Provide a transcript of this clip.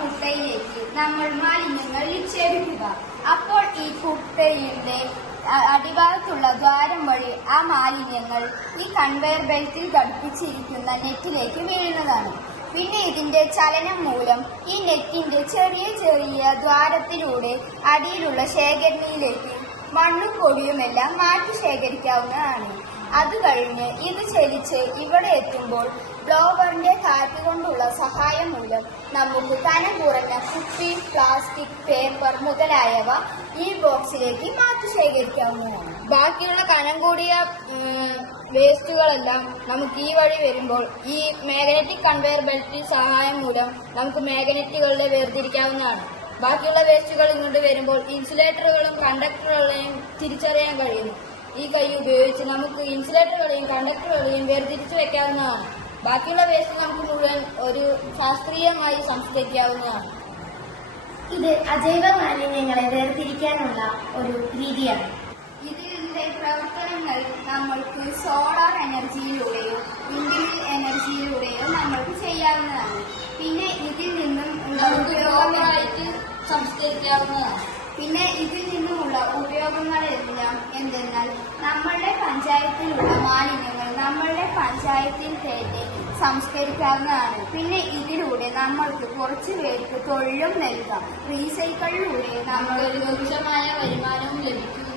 കുട്ടയിലേക്ക് നമ്മൾ മാലിന്യങ്ങൾ നിക്ഷേപിക്കുക. അപ്പോൾ ഈ കുട്ടയുടെ അടിഭാഗത്തുള്ള ദ്വാരം വഴി ആ മാലിന്യങ്ങൾ ഈ കൺവെയർ ബെൽറ്റിൽ ഘടിപ്പിച്ചിരിക്കുന്ന നെറ്റിലേക്ക് വീഴുന്നതാണ്. പിന്നെ ഇതിന്റെ ചലനം മൂലം ഈ നെറ്റിന്റെ ചെറിയ ചെറിയ ദ്വാരത്തിലൂടെ അടിയിലുള്ള ശേഖരണിയിലേക്ക് മണ്ണും പൊടിയുമെല്ലാം മാറ്റി ശേഖരിക്കാവുന്നതാണ്. അത് കഴിഞ്ഞ് ഇത് ചലിച്ച് ഇവിടെ എത്തുമ്പോൾ ബ്ലോവറിന്റെ കാറ്റ് കൊണ്ടുള്ള സഹായം മൂലം നമുക്ക് കനം കുറഞ്ഞ കുപ്പി, പ്ലാസ്റ്റിക്, പേപ്പർ മുതലായവ ഈ ബോക്സിലേക്ക് മാറ്റി ശേഖരിക്കാവുന്നതാണ്. ബാക്കിയുള്ള കനം കൂടിയ വേസ്റ്റുകളെല്ലാം നമുക്ക് ഈ വഴി വരുമ്പോൾ ഈ മാഗ്നറ്റിക് കൺവെയർ ബെൽറ്റ് സഹായം മൂലം നമുക്ക് മാഗ്നറ്റുകളുടെ വേർതിരിക്കാവുന്നതാണ്. ബാക്കിയുള്ള വേസ്റ്റുകൾ ഇങ്ങോട്ട് വരുമ്പോൾ ഇൻസുലേറ്ററുകളും കണ്ടക്ടറുകളെയും തിരിച്ചറിയാൻ കഴിയുന്നു. ഈ കൈ ഉപയോഗിച്ച് നമുക്ക് ഇൻസുലേറ്ററുകളെയും കണ്ടക്ടറുകളെയും വേർതിരിച്ചു വെക്കാവുന്നതാണ്. ബാക്കിയുള്ള വേസ്റ്റ് നമുക്ക് മുഴുവൻ ഒരു ശാസ്ത്രീയമായി സംസ്കരിക്കാവുന്നതാണ്. ഇത് അജൈവ മാലിന്യങ്ങളെ വേർതിരിക്കാനുള്ള ഒരു രീതിയാണ്. ഇതിന്റെ പ്രവർത്തനങ്ങൾ നമ്മൾക്ക് സോളാർ എനർജിയിലൂടെയോ വിൻഡ് എനർജിയിലൂടെയോ നമ്മൾക്ക് ചെയ്യാവുന്നതാണ്. പിന്നെ ഇതിൽ നിന്നും ഉപയോഗങ്ങളായിട്ട് സംസ്കരിക്കാവുന്നതാണ്. പിന്നെ ഇതിൽ നിന്നുമുള്ള ഉപയോഗങ്ങളെല്ലാം എന്തെന്നാൽ നമ്മളുടെ പഞ്ചായത്തിലുള്ള മാലിന്യങ്ങൾ നമ്മളുടെ പഞ്ചായത്തിൽ തന്നെ സംസ്കരിക്കാവുന്നതാണ്. പിന്നെ ഇതിലൂടെ നമ്മൾക്ക് കുറച്ചു പേർക്ക് തൊഴിലും നൽകാം. റീസൈക്കിളിലൂടെ നമ്മൾക്ക് തുച്ഛമായ വരുമാനവും ലഭിക്കും.